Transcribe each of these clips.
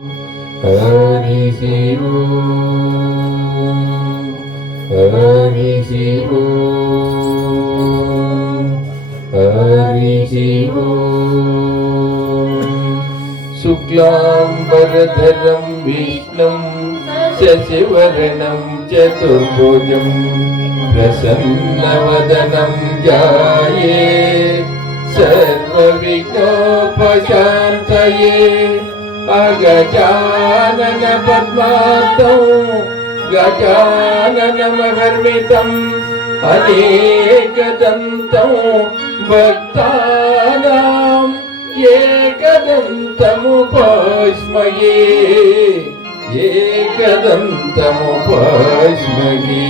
హరి శివో హరి శివో హరి శివో శుక్లాంబరధరం విష్ణుం శశివర్ణం చతుర్భుజం ప్రసన్నవదనం ధ్యాయే సర్వవిఘ్నోపశాంతయే అగజానన పద్మార్కం గజాననమహర్నిశం అనేకదంతం భక్తానాం ఏకదంతముపాస్మయే ఏకదంతముపాస్మయే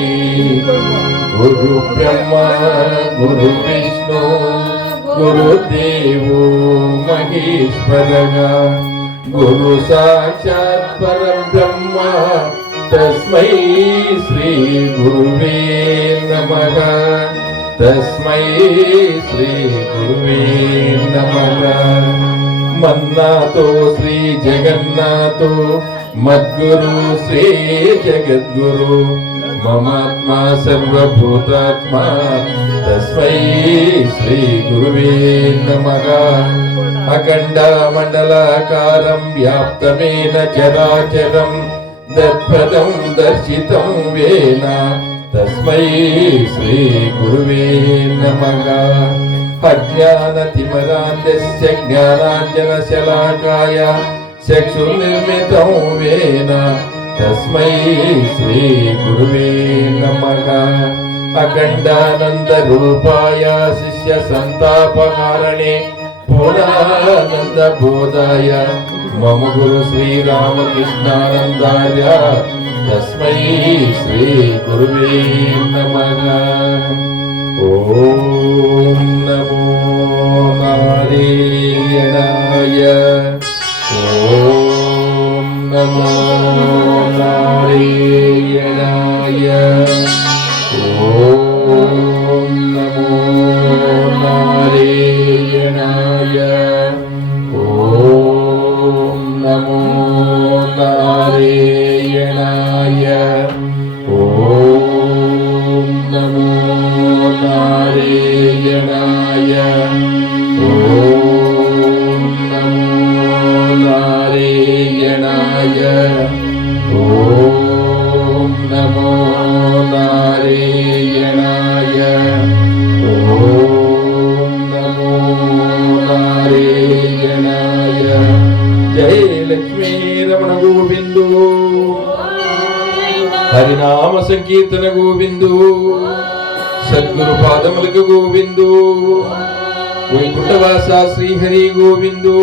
గురు బ్రహ్మా గురు విష్ణు గురుదేవో మహేశ్వరగా గురు సాక్షాత్ పరబ్రహ్మ తస్మై శ్రీ గురువే నమః తస్మై శ్రీ గురువే నమః మన్నాతో శ్రీ జగన్నాథో మద్గురు శ్రీ జగద్గురు మమాత్మా సర్వభూతాత్మా తస్మై శ్రీ గురువే నమః అఖండ మండలాకారం వ్యాప్తమేన చరాచరం దత్పదం దర్శితం వేన తస్మై శ్రీ గురువే నమః అజ్ఞానతిమరాంధస్య జ్ఞానాంజనశలాకాయ చక్షుర్నిర్మితం వేన తస్మై శ్రీ గురువే నమః అఖండానంద రూపాయ శిష్య సంతాపహారణే పూర్ణానంద బోధాయ మమ గురు శ్రీరామకృష్ణానందాయ తస్మై శ్రీ గురువే నమః ఓం నమో నారాయణాయ ఓం నమో నారాయణాయ ఓం నమో నారాయణాయ ఓం నమో నారాయణాయ ఓం నమో నారాయణాయ ఓం నమో నారాయణాయ ఓం నమో నారాయణాయ ఓం నమో నారాయణాయ జై లక్ష్మీ రమణ గోవిందు హరినామ సంకీర్తన గోవిందు సద్గురు పాదములకు గోవిందు వైకుంఠవాస శ్రీహరి గోవిందు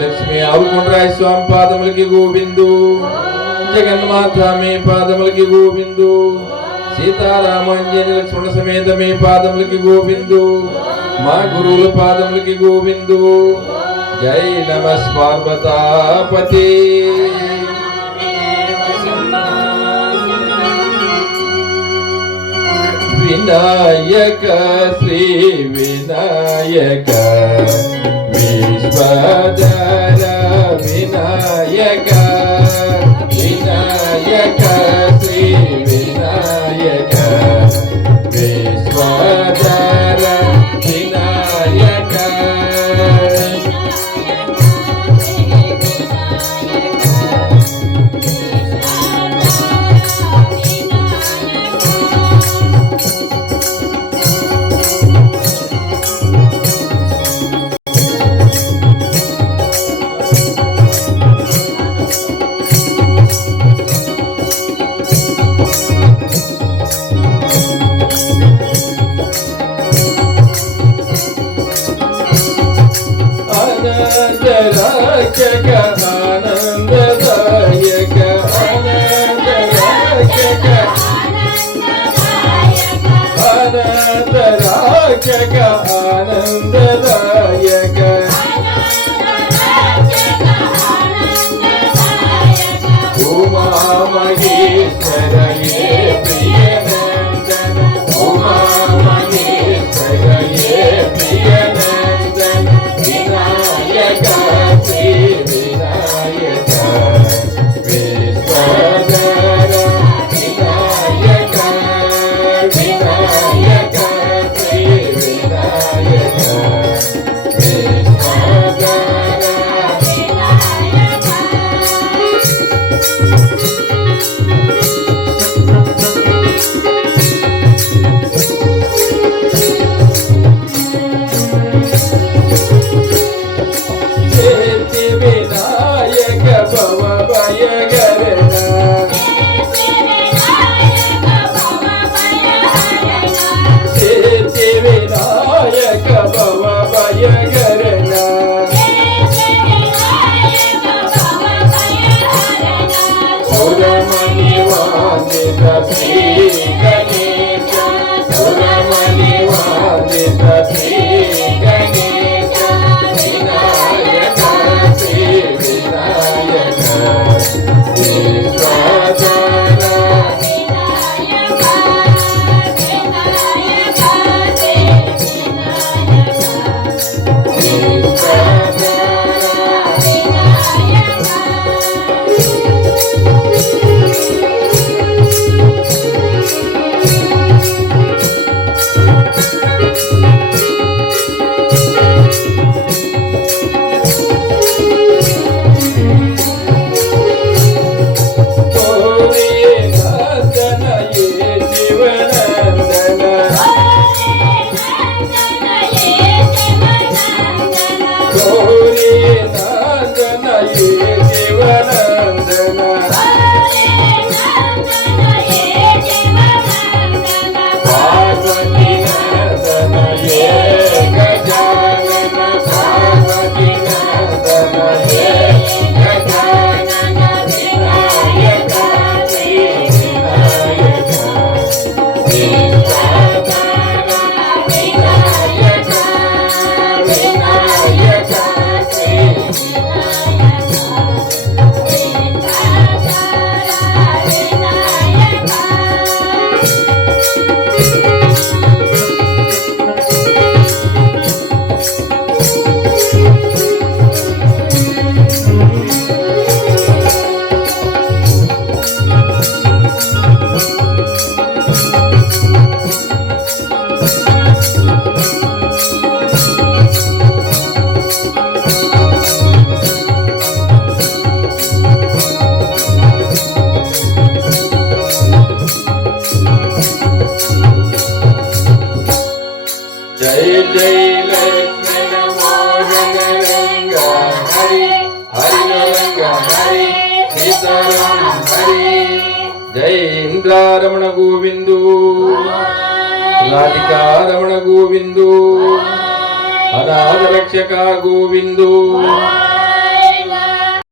లక్ష్మీ ఆవుకొండరాయ స్వామి పాదములకి గోవిందు జగన్మాత మే పాదములకి గోవిందు సీతారామాంజని లక్ష్మణ సమేత మే పాదములకి గోవిందు మా గురువుల పాదములకి గోవిందు జై నమ పార్వతాపతి వినాయక శ్రీ వినాయక విశ్వధర వినాయక వినాయక శ్రీ వినాయక విశ్వధర వినాయక సురమణివాదిత శ్రీ గణేశ సురమణివాదిత శ్రీ గణేశ వినాయక శ్రీ వినాయక విశ్వధర జై జై లక్ష్మణ మోహన రంగ హరి హరి రంగ హరి సీతారామ హరి జై ఇంద్రారమణ గోవిందు రాధికారమణ గోవిందు అనాథ రక్షక గోవిందు